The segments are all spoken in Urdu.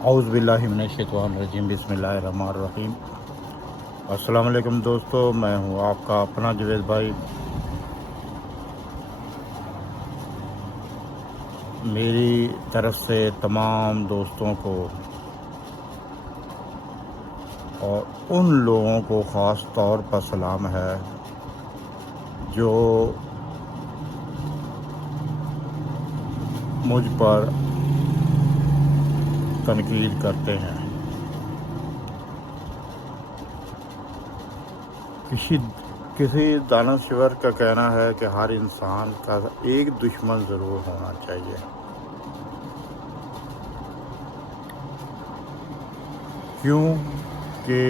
اعوذ باللہ من الشیطان الرجیم، بسم اللہ الرحمن الرحیم۔ السلام علیکم دوستو، میں ہوں آپ کا اپنا جوید بھائی۔ میری طرف سے تمام دوستوں کو اور ان لوگوں کو خاص طور پر سلام ہے جو مجھ پر تنقید کرتے ہیں۔ کسی دانشور کا کہنا ہے کہ ہر انسان کا ایک دشمن ضرور ہونا چاہیے۔ کیوں کہ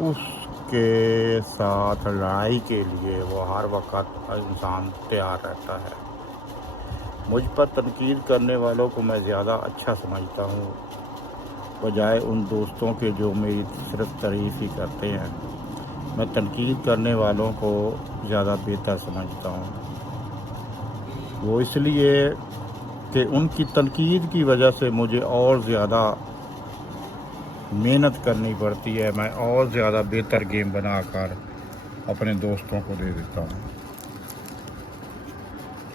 اس کے ساتھ لڑائی کے لیے وہ ہر وقت انسان تیار رہتا ہے۔ مجھ پر تنقید کرنے والوں کو میں زیادہ اچھا سمجھتا ہوں بجائے ان دوستوں کے جو میری صرف تعریف ہی کرتے ہیں۔ میں تنقید کرنے والوں کو زیادہ بہتر سمجھتا ہوں، وہ اس لیے کہ ان کی تنقید کی وجہ سے مجھے اور زیادہ محنت کرنی پڑتی ہے، میں اور زیادہ بہتر گیم بنا کر اپنے دوستوں کو دے دیتا ہوں۔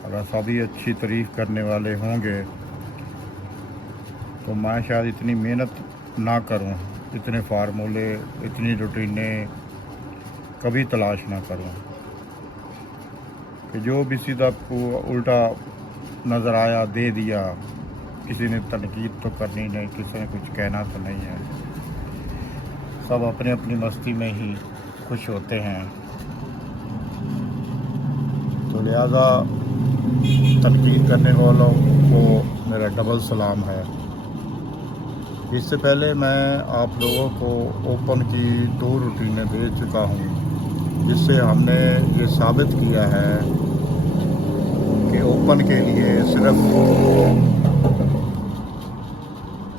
اگر سبھی اچھی تعریف کرنے والے ہوں گے تو میں شاید اتنی محنت نہ کروں، اتنے فارمولے، اتنی روٹینیں کبھی تلاش نہ کروں کہ جو بھی سیدھا الٹا نظر آیا دے دیا۔ کسی نے تنقید تو کرنی نہیں، کسی نے کچھ کہنا تو نہیں ہے، سب اپنے اپنی مستی میں ہی خوش ہوتے ہیں۔ تو لہذا تنقید کرنے والوں کو میرا ڈبل سلام ہے۔ اس سے پہلے میں آپ لوگوں کو اوپن کی 2 روٹینیں دے چکا ہوں، جس سے ہم نے یہ ثابت کیا ہے کہ اوپن کے لیے صرف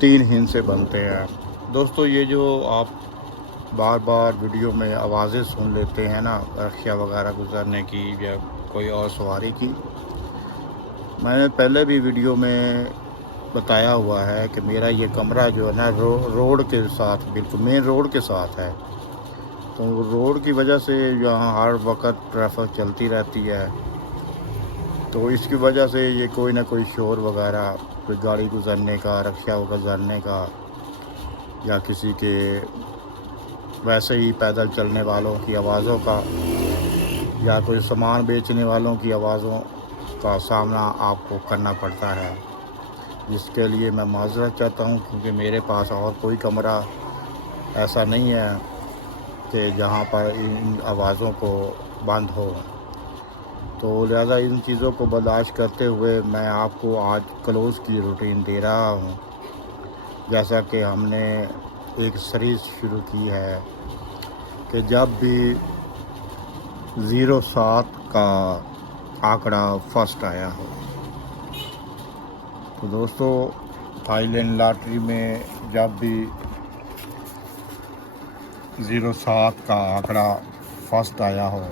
3 ہندسے بنتے ہیں۔ دوستو، یہ جو آپ بار بار ویڈیو میں آوازیں سن لیتے ہیں نا، رکشا وغیرہ گزرنے کی یا کوئی اور سواری کی، میں نے پہلے بھی ویڈیو میں بتایا ہوا ہے کہ میرا یہ کمرہ جو ہے نا روڈ کے ساتھ، بالکل مین روڈ کے ساتھ ہے، تو روڈ کی وجہ سے یہاں ہر وقت ٹریفک چلتی رہتی ہے، تو اس کی وجہ سے یہ کوئی نہ کوئی شور وغیرہ، کوئی گاڑی گزرنے کا، رکشا گزرنے کا، یا کسی کے ویسے ہی پیدل چلنے والوں کی آوازوں کا، یا کوئی سامان بیچنے والوں کی آوازوں کا سامنا آپ کو کرنا پڑتا ہے، جس کے لیے میں معذرت چاہتا ہوں، کیونکہ میرے پاس اور کوئی کمرہ ایسا نہیں ہے کہ جہاں پر ان آوازوں کو بند ہو۔ تو لہذا ان چیزوں کو برداشت کرتے ہوئے میں آپ کو آج کلوز کی روٹین دے رہا ہوں۔ جیسا کہ ہم نے ایک سیریز شروع کی ہے کہ جب بھی 07 کا آنکڑا فرسٹ آیا ہو، تو دوستو تھائی لینڈ لاٹری میں جب بھی 07 کا آنکڑا فرسٹ آیا ہو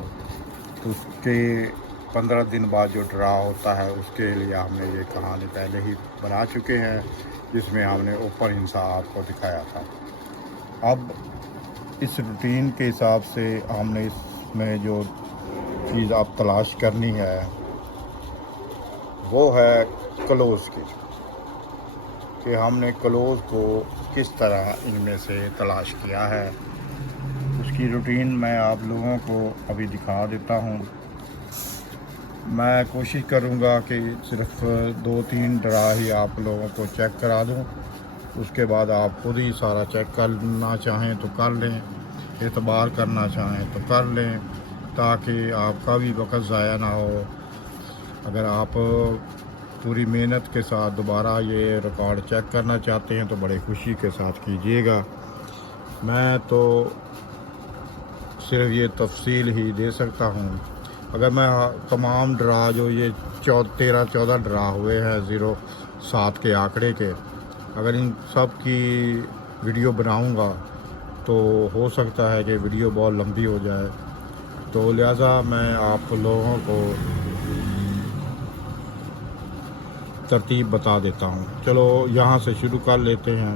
تو اس کے 15 دن بعد جو ڈرا ہوتا ہے، اس کے لیے ہم نے یہ کہانی پہلے ہی بنا چکے ہیں، جس میں ہم نے اوپن ہندسا آپ کو دکھایا تھا۔ اب اس روٹین کے حساب سے ہم نے اس میں جو چیز آپ تلاش کرنی ہے وہ ہے کلوز کی، کہ ہم نے کلوز کو کس طرح ان میں سے تلاش کیا ہے۔ اس کی روٹین میں آپ لوگوں کو ابھی دکھا دیتا ہوں۔ میں کوشش کروں گا کہ صرف 2-3 ڈرا ہی آپ لوگوں کو چیک کرا دوں، اس کے بعد آپ خود ہی سارا چیک کرنا چاہیں تو کر لیں، اعتبار کرنا چاہیں تو کر لیں، تاکہ آپ کا بھی وقت ضائع نہ ہو۔ اگر آپ پوری محنت کے ساتھ دوبارہ یہ ریکارڈ چیک کرنا چاہتے ہیں تو بڑے خوشی کے ساتھ کیجیے گا۔ میں تو صرف یہ تفصیل ہی دے سکتا ہوں۔ اگر میں تمام ڈرا جو یہ 13-14 ڈرا ہوئے ہیں 07 کے آنکڑے کے، اگر ان سب کی ویڈیو بناؤں گا تو ہو سکتا ہے کہ ویڈیو بہت لمبی ہو جائے، تو لہٰذا میں آپ لوگوں کو ترتیب بتا دیتا ہوں۔ چلو یہاں سے شروع کر لیتے ہیں۔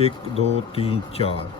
1 2 3 4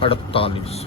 48,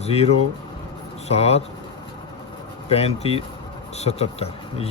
073577,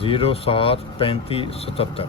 073577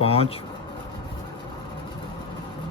5,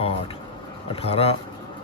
8, 18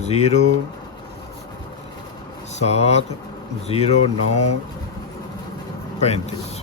070935।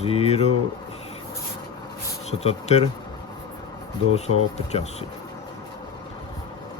077,285।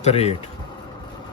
63।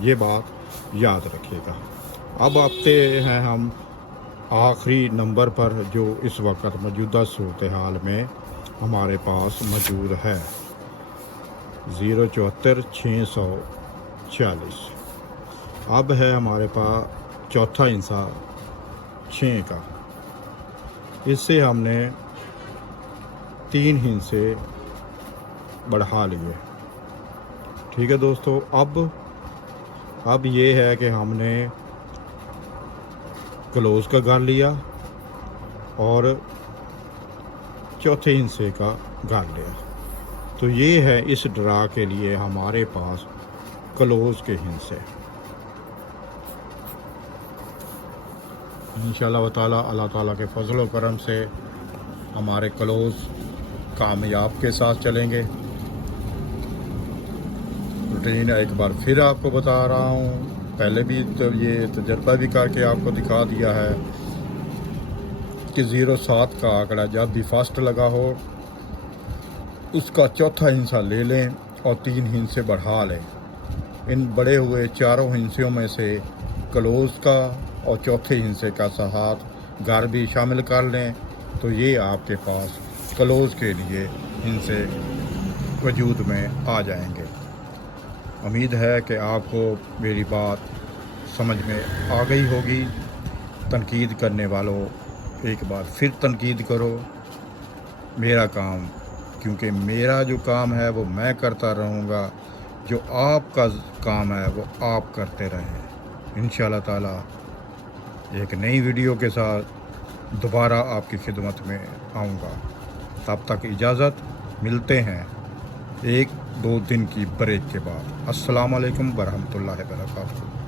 یہ بات یاد رکھیے گا۔ اب آتے ہیں ہم آخری نمبر پر جو اس وقت موجودہ صورتحال میں ہمارے پاس موجود ہے، 074,640۔ اب ہے ہمارے پاس چوتھا حصہ 6 کا، اس سے ہم نے 3 حصے بڑھا لیے۔ ٹھیک ہے دوستو، اب یہ ہے کہ ہم نے کلوز کا گھر لیا اور چوتھے حصے کا گھر لیا، تو یہ ہے اس ڈرا کے لیے ہمارے پاس کلوز کے حصے۔ انشاءاللہ تعالیٰ اللہ تعالیٰ کے فضل و کرم سے ہمارے کلوز کامیاب کے ساتھ چلیں گے۔ روٹین ایک بار پھر آپ کو بتا رہا ہوں، پہلے بھی تو یہ تجربہ بھی کر کے آپ کو دکھا دیا ہے کہ 07 کا آنکڑا جب بھی فاسٹ لگا ہو اس کا چوتھا حصہ لے لیں اور 3 حصے بڑھا لیں۔ ان بڑے ہوئے چاروں حصوں میں سے کلوز کا اور چوتھے حصے کا ساتھ گھر بھی شامل کر لیں، تو یہ آپ کے پاس کلوز کے لیے حصے وجود میں آ جائیں گے۔ امید ہے کہ آپ کو میری بات سمجھ میں آ گئی ہوگی۔ تنقید کرنے والوں ایک بار پھر تنقید کرو، میرا کام، کیونکہ میرا جو کام ہے وہ میں کرتا رہوں گا، جو آپ کا کام ہے وہ آپ کرتے رہیں۔ انشاءاللہ تعالیٰ ایک نئی ویڈیو کے ساتھ دوبارہ آپ کی خدمت میں آؤں گا۔ تب تک اجازت، ملتے ہیں 1-2 دن کی بریک کے بعد۔ السلام علیکم ورحمۃ اللہ وبرکاتہ۔